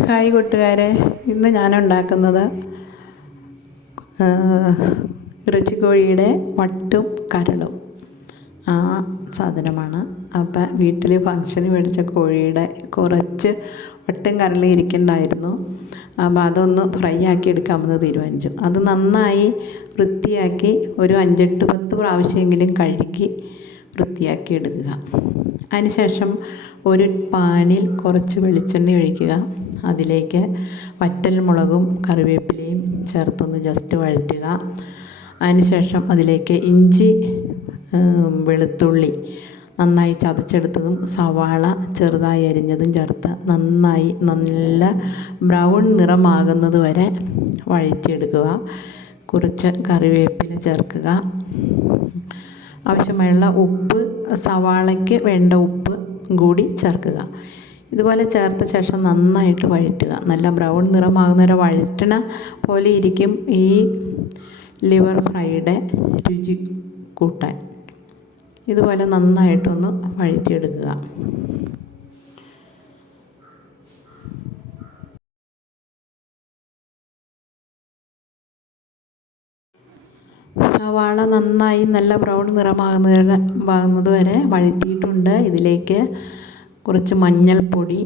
Hi കൂട്ടുകാരെ, ഇന്ന് ഞാൻ ഉണ്ടാക്കുന്നത് ഇറച്ചിക്കോഴിയുടെ വട്ടും കരളും ആ സാധനമാണ്. അപ്പം വീട്ടിൽ ഫംഗ്ഷന് മേടിച്ച കോഴിയുടെ കുറച്ച് വട്ടും കരളും ഇരിക്കുന്നുണ്ടായിരുന്നു. അപ്പോൾ അതൊന്ന് ഫ്രൈ ആക്കി എടുക്കാമെന്ന് തീരുമാനിച്ചു. അത് നന്നായി വൃത്തിയാക്കി ഒരു 5-10 പ്രാവശ്യമെങ്കിലും കഴുകി വൃത്തിയാക്കി എടുക്കുക. അതിനുശേഷം ഒരു പാനിൽ കുറച്ച് വെളിച്ചെണ്ണ ഒഴിക്കുക. അതിലേക്ക് വറ്റൽമുളകും കറിവേപ്പിലയും ചേർത്തൊന്ന് ജസ്റ്റ് വഴറ്റുക. അതിനുശേഷം അതിലേക്ക് ഇഞ്ചി, വെളുത്തുള്ളി നന്നായി ചതച്ചെടുത്തതും സവാള ചെറുതായി അരിഞ്ഞതും ചേർത്ത് നന്നായി നല്ല ബ്രൗൺ നിറമാകുന്നത് വരെ വഴറ്റിയെടുക്കുക. കുറച്ച് കറിവേപ്പില ചേർക്കുക. ആവശ്യമായുള്ള ഉപ്പ്, സവാളയ്ക്ക് വേണ്ട ഉപ്പ് കൂടി ചേർക്കുക. ഇതുപോലെ ചേർത്ത ശേഷം നന്നായിട്ട് വഴറ്റുക. നല്ല ബ്രൗൺ നിറമാകുന്നവരെ വഴറ്റണ പോലെ ഇരിക്കും ഈ ലിവർ ഫ്രൈയുടെ രുചി കൂട്ടാൻ. ഇതുപോലെ നന്നായിട്ടൊന്ന് വഴറ്റിയെടുക്കുക. സവാള നന്നായി നല്ല ബ്രൗൺ നിറമാകുന്നത് വരെ വഴറ്റിയിട്ടുണ്ട്. ഇതിലേക്ക് കുറച്ച് മഞ്ഞൾപ്പൊടി,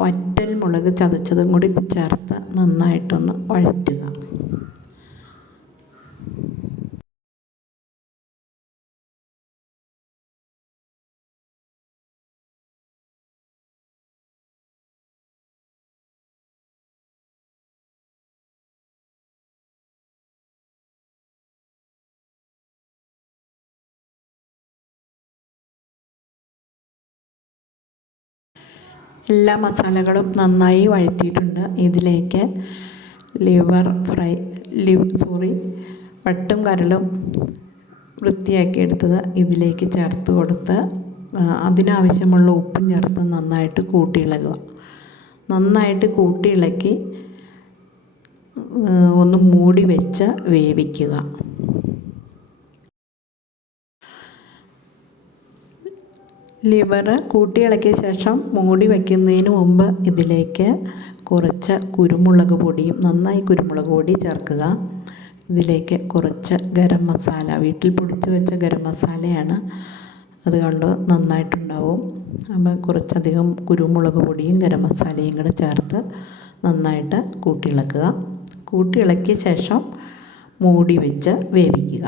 വറ്റൽമുളക് ചതച്ചതും കൂടി ചേർത്ത് നന്നായിട്ടൊന്ന് വഴറ്റുക. എല്ലാ മസാലകളും നന്നായി വഴറ്റിയിട്ടുണ്ട്. ഇതിലേക്ക് വട്ടും കരളും വൃത്തിയാക്കിയെടുത്തത് ഇതിലേക്ക് ചേർത്ത് കൊടുത്ത് അതിനാവശ്യമുള്ള ഉപ്പും ചേർത്ത് നന്നായിട്ട് കൂട്ടിയിളകുക. നന്നായിട്ട് കൂട്ടിയിളക്കി ഒന്ന് മൂടി വെച്ച് വേവിക്കുക. ലിവർ കൂട്ടിയിളക്കിയ ശേഷം മൂടി വയ്ക്കുന്നതിന് മുമ്പ് ഇതിലേക്ക് കുറച്ച് കുരുമുളക് പൊടിയും നന്നായി കുരുമുളക് പൊടി ചേർക്കുക. ഇതിലേക്ക് കുറച്ച് ഗരം മസാല, വീട്ടിൽ പൊടിച്ചു വെച്ച ഗരം മസാലയാണ്, അതുകൊണ്ട് നന്നായിട്ടുണ്ടാവും. അപ്പം കുറച്ചധികം കുരുമുളക് പൊടിയും ഗരം മസാലയും കൂടെ ചേർത്ത് നന്നായിട്ട് കൂട്ടിയിളക്കുക. കൂട്ടിയിളക്കിയ ശേഷം മൂടി വെച്ച് വേവിക്കുക.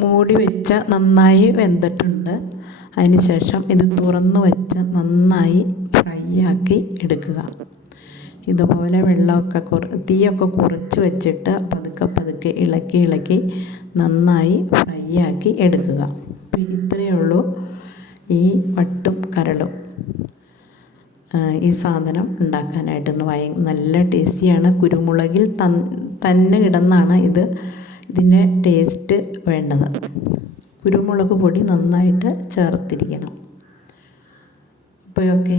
മൂടി വെച്ച് നന്നായി വെന്തിട്ടുണ്ട്. അതിനുശേഷം ഇത് തുറന്ന് വെച്ച് നന്നായി ഫ്രൈ ആക്കി എടുക്കുക. ഇതുപോലെ തീയൊക്കെ കുറച്ച് വെച്ചിട്ട് പതുക്കെ ഇളക്കി നന്നായി ഫ്രൈ ആക്കി എടുക്കുക. അപ്പോൾ ഇത്രയേ ഉള്ളൂ ഈ വട്ടും കരളും ഈ സാധനം ഉണ്ടാക്കാനായിട്ട്. നല്ല ടേസ്റ്റിയാണ്. കുരുമുളകിൽ തന്നെ കിടന്നാണ് ഇതിൻ്റെ ടേസ്റ്റ് വേണ്ടത്. കുരുമുളക് പൊടി നന്നായിട്ട് ചേർത്തിരിക്കണം. അപ്പോൾ ഓക്കെ.